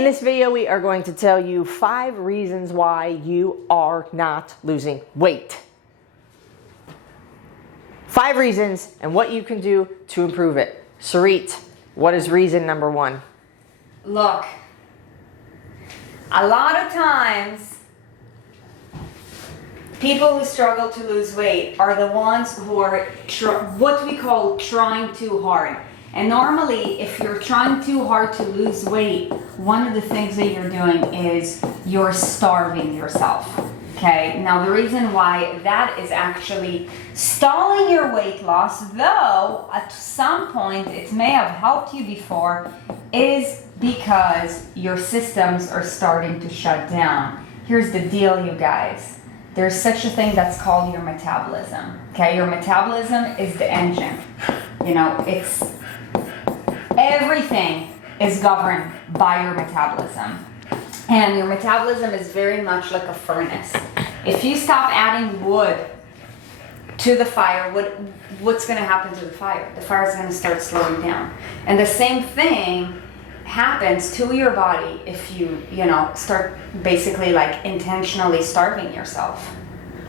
In this video, we are going to tell you 5 reasons why you are not losing weight. 5 reasons and what you can do to improve it. Sarit, what is reason number 1? Look, a lot of times, people who struggle to lose weight are the ones who are what we call trying too hard. And normally, if you're trying too hard to lose weight, one of the things that you're doing is you're starving yourself. Okay, now the reason why that is actually stalling your weight loss, though at some point it may have helped you before, is because your systems are starting to shut down. Here's the deal, you guys. There's such a thing that's called your metabolism. Okay, your metabolism is the engine. You know, it's everything is governed by your metabolism. And your metabolism is very much like a furnace. If you stop adding wood to the fire, what's going to happen to the fire? The fire is going to start slowing down. And the same thing happens to your body if you start basically like intentionally starving yourself.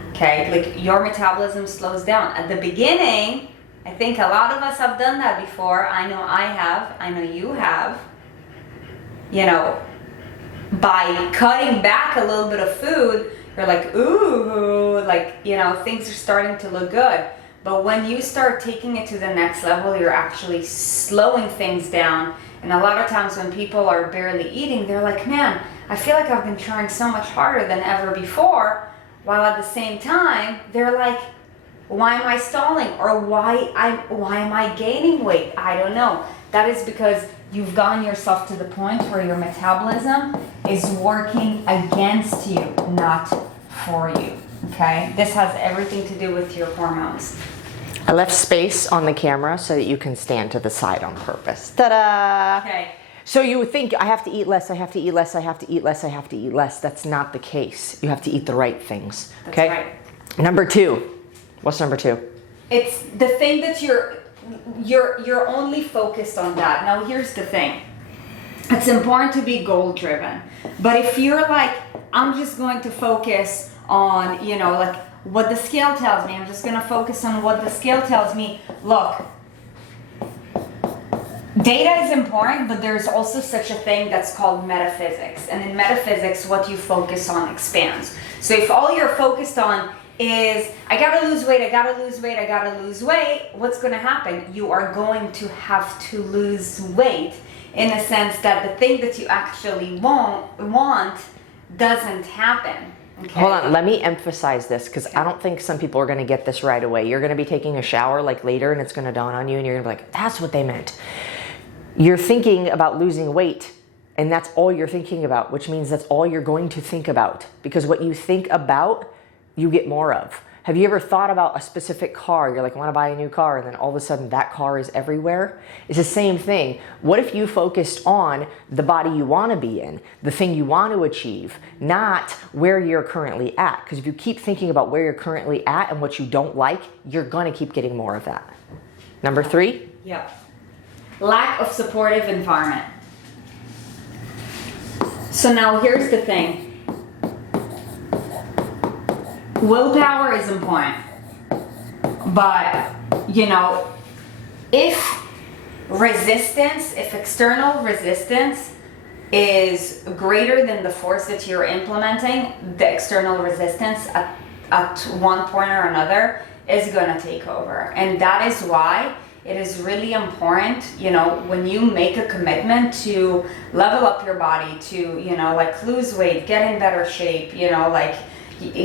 Okay, like your metabolism slows down. At the beginning, I think a lot of us have done that before. I know I have. I know you have. You know, by cutting back a little bit of food, you're like, ooh, like, you know, things are starting to look good. But when you start taking it to the next level, you're actually slowing things down. And a lot of times when people are barely eating, they're like, man, I feel like I've been trying so much harder than ever before. While at the same time, they're like, why am I stalling? Or why am I gaining weight? I don't know. That is because you've gotten yourself to the point where your metabolism is working against you, not for you. Okay? This has everything to do with your hormones. I left space on the camera so that you can stand to the side on purpose. Ta-da! Okay. So you would think, I have to eat less, I have to eat less, I have to eat less, I have to eat less. That's not the case. You have to eat the right things. That's okay? Right. Number 2. What's number 2? It's the thing that you're only focused on that. Now here's the thing. It's important to be goal driven. But if you're like, I'm just going to focus on, you know, like what the scale tells me. I'm just going to focus on what the scale tells me. Look, data is important, but there's also such a thing that's called metaphysics. And in metaphysics, what you focus on expands. So if all you're focused on is, I gotta lose weight, I gotta lose weight, I gotta lose weight, what's gonna happen? You are going to have to lose weight in the sense that the thing that you actually want doesn't happen. Okay? Hold on, let me emphasize this because I don't think some people are going to get this right away. You're going to be taking a shower like later and it's going to dawn on you and you're going to be like, that's what they meant. You're thinking about losing weight and that's all you're thinking about, which means that's all you're going to think about, because what you think about, you get more of. Have you ever thought about a specific car? You're like, I want to buy a new car, and then all of a sudden that car is everywhere. It's the same thing. What if you focused on the body you want to be in, the thing you want to achieve, not where you're currently at? Because if you keep thinking about where you're currently at and what you don't like, you're going to keep getting more of that. Number 3? Yep. Lack of supportive environment. So now here's the thing. Willpower is important, but you know, if external resistance is greater than the force that you're implementing, the external resistance at one point or another is going to take over. And that is why it is really important, you know, when you make a commitment to level up your body, to, you know, like lose weight, get in better shape, you know, like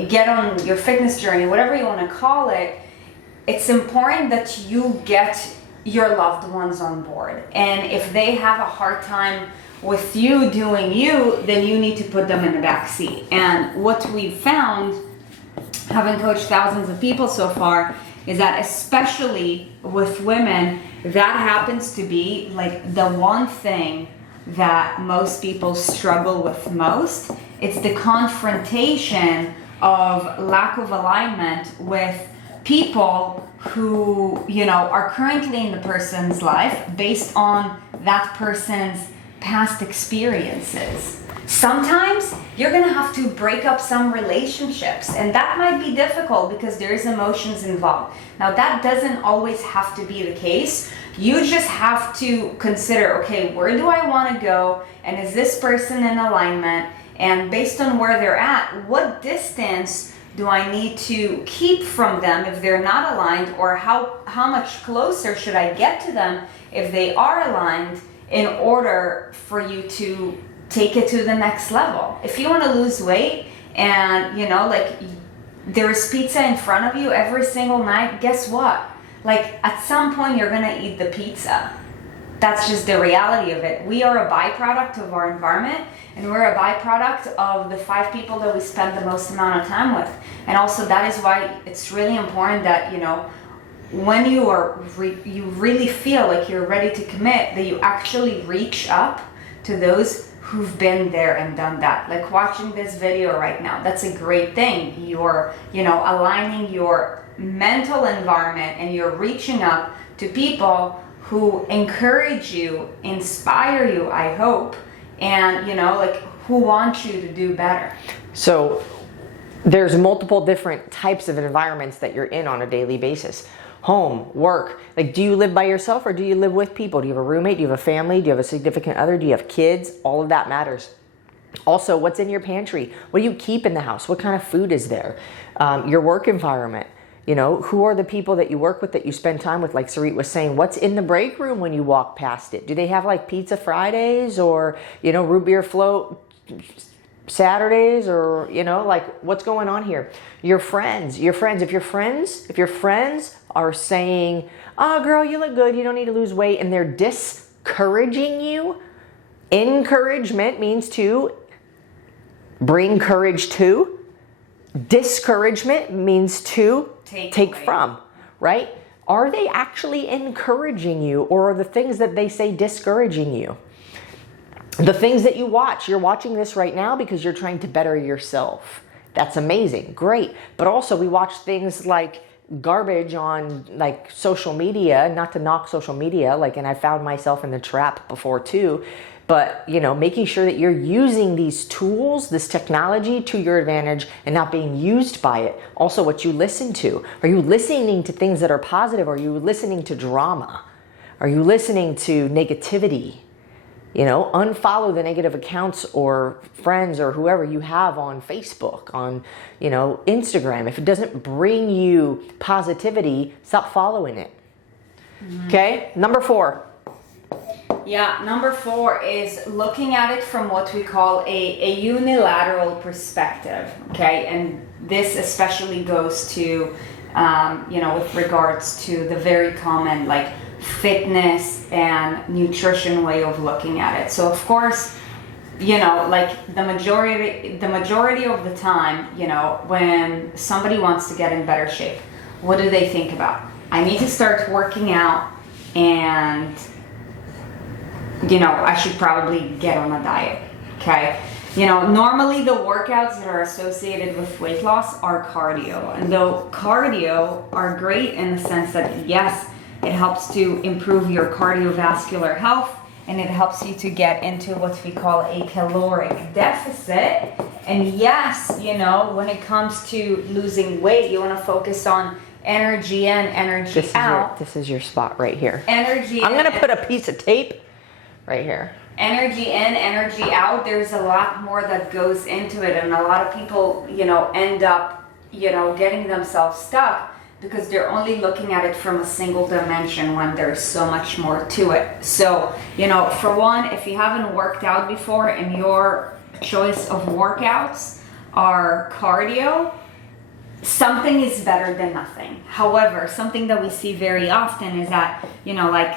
get on your fitness journey, whatever you want to call it, it's important that you get your loved ones on board. And if they have a hard time with you doing you, then you need to put them in the back seat. And what we've found, having coached thousands of people so far, is that especially with women, that happens to be like the one thing that most people struggle with most. It's the confrontation of lack of alignment with people who, you know, are currently in the person's life based on that person's past experiences. Sometimes you're gonna have to break up some relationships, and that might be difficult because there's emotions involved. Now, that doesn't always have to be the case. You just have to consider, okay, where do I wanna go? And is this person in alignment? And based on where they're at, what distance do I need to keep from them if they're not aligned, or how much closer should I get to them if they are aligned in order for you to take it to the next level? If you want to lose weight and, you know, like there's pizza in front of you every single night, guess what? Like at some point you're gonna eat the pizza. That's just the reality of it. We are a byproduct of our environment, and we're a byproduct of the 5 people that we spend the most amount of time with. And also that is why it's really important that, you know, when you are you really feel like you're ready to commit, that you actually reach up to those who've been there and done that. Like watching this video right now, that's a great thing. You're, you know, aligning your mental environment and you're reaching up to people who encourage you, inspire you, I hope, and, you know, like who want you to do better. So there's multiple different types of environments that you're in on a daily basis. Home, work. Like, do you live by yourself or do you live with people? Do you have a roommate? Do you have a family? Do you have a significant other? Do you have kids? All of that matters. Also, what's in your pantry? What do you keep in the house? What kind of food is there? Your work environment. You know, who are the people that you work with, that you spend time with? Like Sarit was saying, what's in the break room when you walk past it? Do they have like pizza Fridays or, you know, root beer float Saturdays, or, you know, like what's going on here? Your friends, if your friends are saying, oh girl, you look good, you don't need to lose weight, and they're discouraging you. Encouragement means to bring courage to. Discouragement means to take from, right? Are they actually encouraging you, or are the things that they say discouraging you? The things that you watch, you're watching this right now because you're trying to better yourself. That's amazing, great. But also we watch things like garbage on like social media, not to knock social media, like, and I found myself in the trap before too, but, you know, making sure that you're using these tools, this technology to your advantage and not being used by it. Also, what you listen to. Are you listening to things that are positive? Are you listening to drama? Are you listening to negativity? You know, unfollow the negative accounts or friends or whoever you have on Facebook, on, you know, Instagram. If it doesn't bring you positivity, stop following it. Okay, number 4. Yeah, number 4 is looking at it from what we call a unilateral perspective, okay? And this especially goes to, you know, with regards to the very common, like, fitness and nutrition way of looking at it. So, of course, you know, like the majority of the time, you know, when somebody wants to get in better shape, what do they think about? I need to start working out, and you know, I should probably get on a diet, okay? You know, normally the workouts that are associated with weight loss are cardio. And though cardio are great in the sense that, yes, it helps to improve your cardiovascular health, and it helps you to get into what we call a caloric deficit. And yes, you know, when it comes to losing weight, you want to focus on energy in, energy out. This is your spot right here. Energy. I'm going to put a piece of tape right here. Energy in, energy out. There's a lot more that goes into it, and a lot of people, you know, end up, you know, getting themselves stuck because they're only looking at it from a single dimension when there's so much more to it. So, you know, for one, if you haven't worked out before and your choice of workouts are cardio, something is better than nothing. However, something that we see very often is that, you know, like,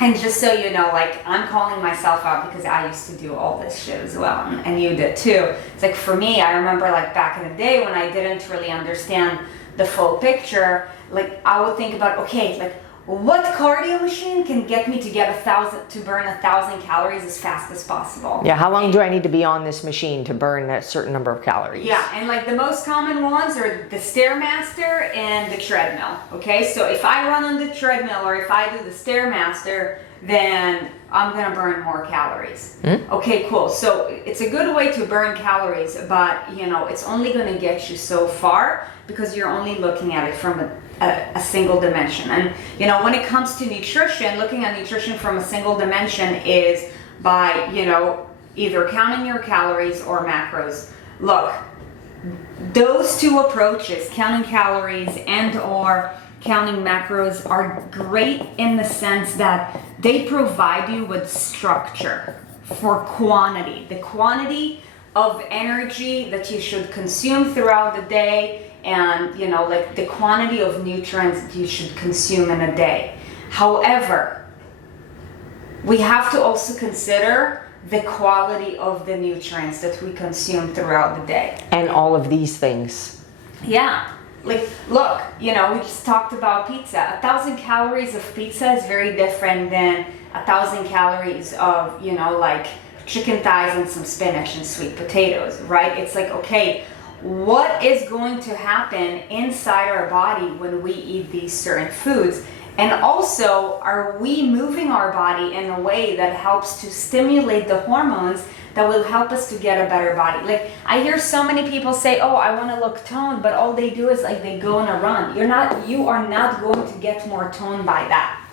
and just so you know, like, I'm calling myself out because I used to do all this shit as well, and you did too. It's like, for me, I remember like back in the day when I didn't really understand the full picture, like I would think about, okay, like what cardio machine can get me to burn 1,000 calories as fast as possible? Yeah, how long do I need to be on this machine to burn a certain number of calories? Yeah, and like the most common ones are the Stairmaster and the treadmill, okay? So if I run on the treadmill or if I do the Stairmaster, then I'm gonna burn more calories. Okay, cool. So it's a good way to burn calories, but it's only gonna get you so far because you're only looking at it from a single dimension. And when it comes to nutrition, looking at nutrition from a single dimension is by either counting your calories or macros. Look, those two approaches, counting calories and or counting macros, are great in the sense that they provide you with structure for quantity, the quantity of energy that you should consume throughout the day, and like the quantity of nutrients that you should consume in a day. However, we have to also consider the quality of the nutrients that we consume throughout the day. And all of these things. Yeah. Like, look, we just talked about pizza. 1,000 calories of pizza is very different than 1,000 calories of, like chicken thighs and some spinach and sweet potatoes, right? It's like, okay, what is going to happen inside our body when we eat these certain foods? And also, are we moving our body in a way that helps to stimulate the hormones that will help us to get a better body? Like, I hear so many people say, oh, I want to look toned, but all they do is like they go on a run. You are not going to get more toned by that.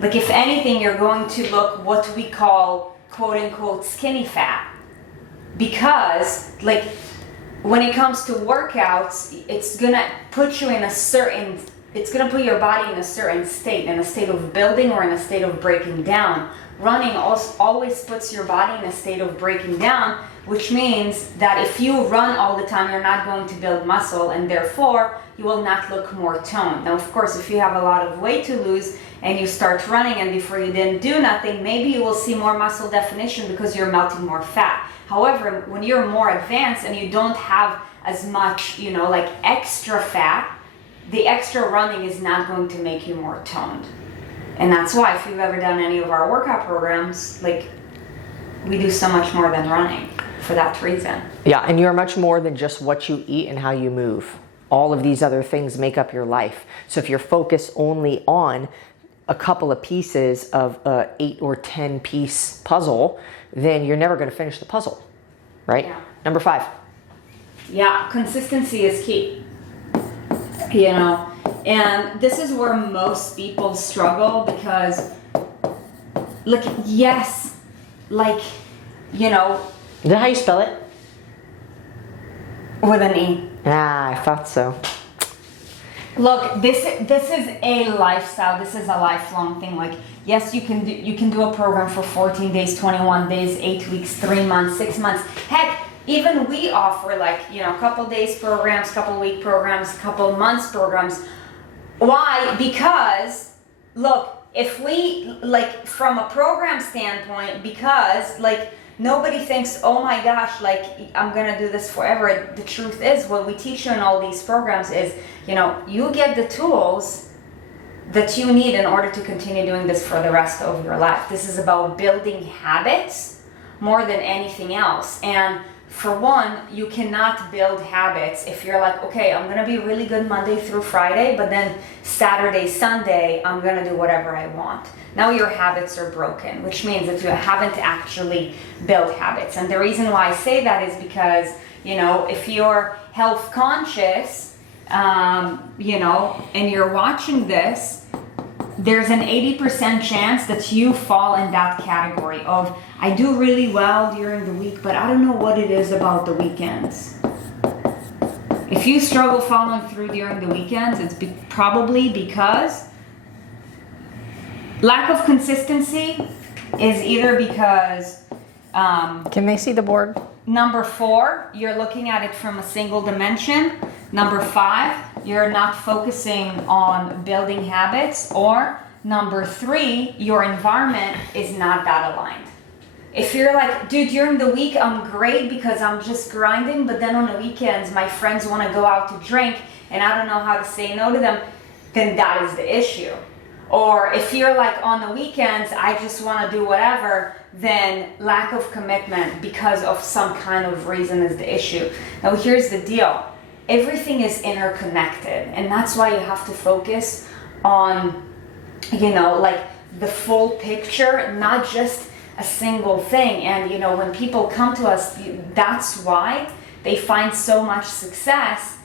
Like, if anything, you're going to look what we call quote unquote skinny fat. Because like when it comes to workouts, it's gonna put you in it's going to put your body in a certain state, in a state of building or in a state of breaking down. Running always puts your body in a state of breaking down, which means that if you run all the time, you're not going to build muscle, and therefore you will not look more toned. Now, of course, if you have a lot of weight to lose and you start running and before you didn't do nothing, maybe you will see more muscle definition because you're melting more fat. However, when you're more advanced and you don't have as much, like extra fat, the extra running is not going to make you more toned. And that's why, if you've ever done any of our workout programs, like, we do so much more than running for that reason. Yeah, and you're much more than just what you eat and how you move. All of these other things make up your life. So if you're focused only on a couple of pieces of a 8 or 10 piece puzzle, then you're never going to finish the puzzle, right? Yeah. Number 5. Yeah, consistency is key. And this is where most people struggle because, like, yes, like, Is that how you spell it? with an E. Ah, I thought so. Look, this is a lifestyle. This is a lifelong thing. Like, yes, you can do a program for 14 days, 21 days, 8 weeks, 3 months, 6 months. Heck, even we offer like, couple days programs, couple week programs, couple months programs. Why? Because, look, if we, like, from a program standpoint, because, like, nobody thinks, oh my gosh, like, I'm gonna do this forever. The truth is, what we teach you in all these programs is, you get the tools that you need in order to continue doing this for the rest of your life. This is about building habits more than anything else. And for one, you cannot build habits if you're like, okay, I'm gonna be really good Monday through Friday, but then Saturday, Sunday, I'm gonna do whatever I want. Now your habits are broken, which means that you haven't actually built habits. And the reason why I say that is because, if you're health conscious, and you're watching this, there's an 80% chance that you fall in that category of, I do really well during the week, but I don't know what it is about the weekends. If you struggle following through during the weekends, it's probably because lack of consistency is either because Can they see the board? Number 4, you're looking at it from a single dimension. Number 5, you're not focusing on building habits. Or number 3, your environment is not that aligned. If you're like, dude, during the week I'm great because I'm just grinding, but then on the weekends my friends want to go out to drink and I don't know how to say no to them, then that is the issue. Or if you're like, on the weekends I just want to do whatever, then lack of commitment because of some kind of reason is the issue. Now here's the deal. Everything is interconnected, and that's why you have to focus on, like, the full picture, not just a single thing. And you know, when people come to us, that's why they find so much success,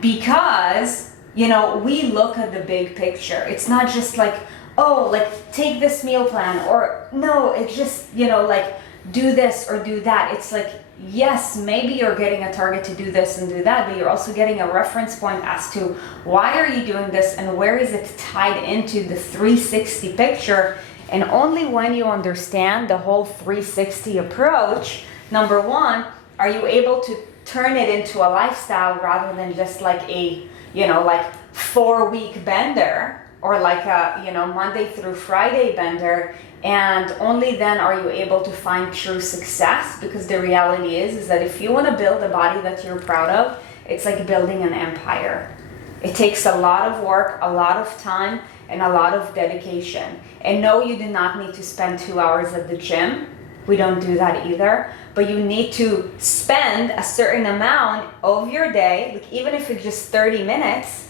because you know, we look at the big picture. It's not just like, oh, like take this meal plan, or no, it's just, you know, like do this or do that. It's like, yes, maybe you're getting a target to do this and do that, but you're also getting a reference point as to why are you doing this and where is it tied into the 360 picture. And only when you understand the whole 360 approach, number one, are you able to turn it into a lifestyle rather than just like a, you know, like 4-week bender, or like a, you know, Monday through Friday bender. And only then are you able to find true success, because the reality is that if you want to build a body that you're proud of, it's like building an empire. It takes a lot of work, a lot of time, and a lot of dedication. And no, you do not need to spend 2 hours at the gym. We don't do that either. But you need to spend a certain amount of your day, like even if it's just 30 minutes,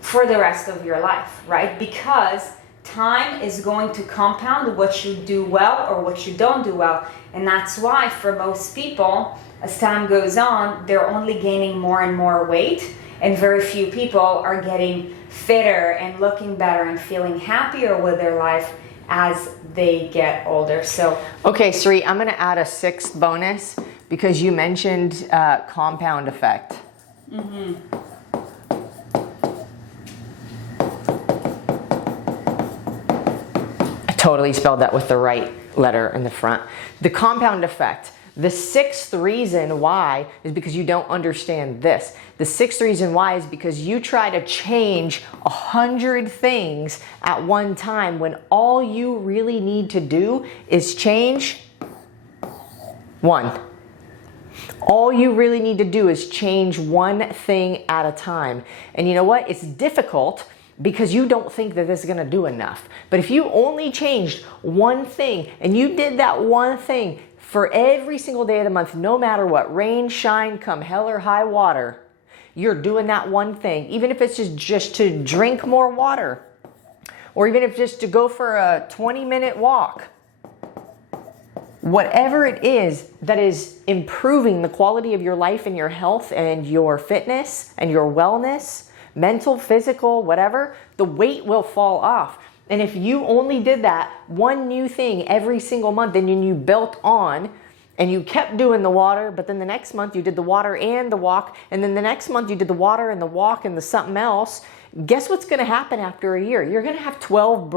for the rest of your life, right? Because time is going to compound what you do well or what you don't do well. And that's why for most people, as time goes on, they're only gaining more and more weight, and very few people are getting fitter and looking better and feeling happier with their life as they get older. So okay, Sarit, I'm going to add a 6th bonus because you mentioned compound effect. mm-hmm. Totally spelled that with the right letter in the front. The compound effect. The 6th reason why is because you don't understand this. The 6th reason why is because you try to change 100 things at one time when all you really need to do is change 1. All you really need to do is change 1 thing at a time. And you know what? It's difficult because you don't think that this is going to do enough. But if you only changed 1 thing, and you did that 1 thing for every single day of the month, no matter what, rain, shine, come hell or high water, you're doing that 1 thing. Even if it's just to drink more water, or even if just to go for a 20-minute walk. Whatever it is that is improving the quality of your life and your health and your fitness and your wellness, mental, physical, whatever, the weight will fall off. And if you only did that 1 new thing every single month, and then you built on, and you kept doing the water, but then the next month you did the water and the walk, and then the next month you did the water and the walk and the something else, guess what's going to happen after a year? You're going to have 12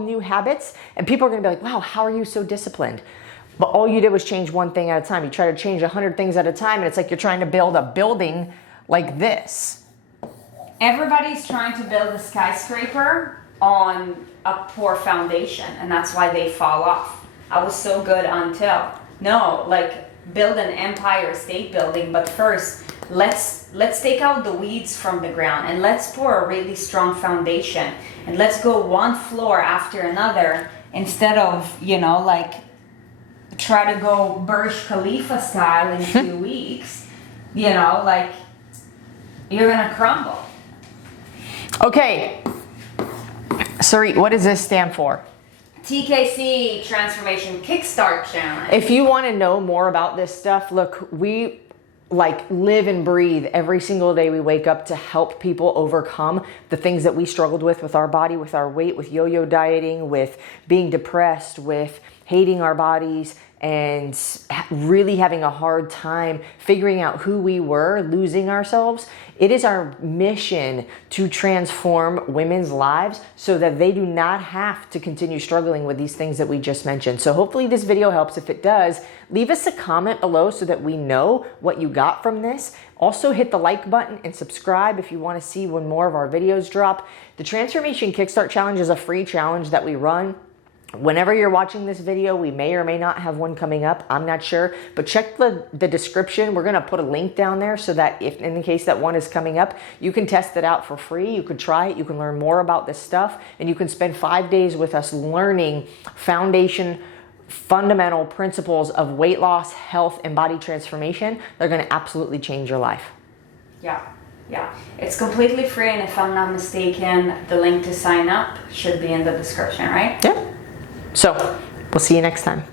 new habits, and people are going to be like, wow, how are you so disciplined? But all you did was change 1 thing at a time. You try to change 100 things at a time, and it's like you're trying to build a building like this. Everybody's trying to build a skyscraper on a poor foundation, and that's why they fall off. I was so good until. No, like build an empire state building, but first let's take out the weeds from the ground, and let's pour a really strong foundation, and let's go 1 floor after another, instead of, you know, like try to go Burj Khalifa style in 2 weeks. You know, like you're gonna crumble. Okay, Sarit, what does this stand for? TKC, Transformation Kickstart Challenge. If you want to know more about this stuff, look, we like live and breathe every single day we wake up to help people overcome the things that we struggled with our body, with our weight, with yo-yo dieting, with being depressed, with hating our bodies, and really having a hard time figuring out who we were, losing ourselves. It is our mission to transform women's lives so that they do not have to continue struggling with these things that we just mentioned. So hopefully this video helps. If it does, leave us a comment below so that we know what you got from this. Also hit the like button and subscribe if you want to see when more of our videos drop. The Transformation Kickstart Challenge is a free challenge that we run. Whenever you're watching this video, we may or may not have one coming up. I'm not sure, but check the description. We're going to put a link down there so that if in the case that one is coming up, you can test it out for free. You could try it. You can learn more about this stuff, and you can spend 5 days with us learning fundamental principles of weight loss, health, and body transformation. They're going to absolutely change your life. Yeah. Yeah, it's completely free, and if I'm not mistaken, the link to sign up should be in the description, right? Yep. So we'll see you next time.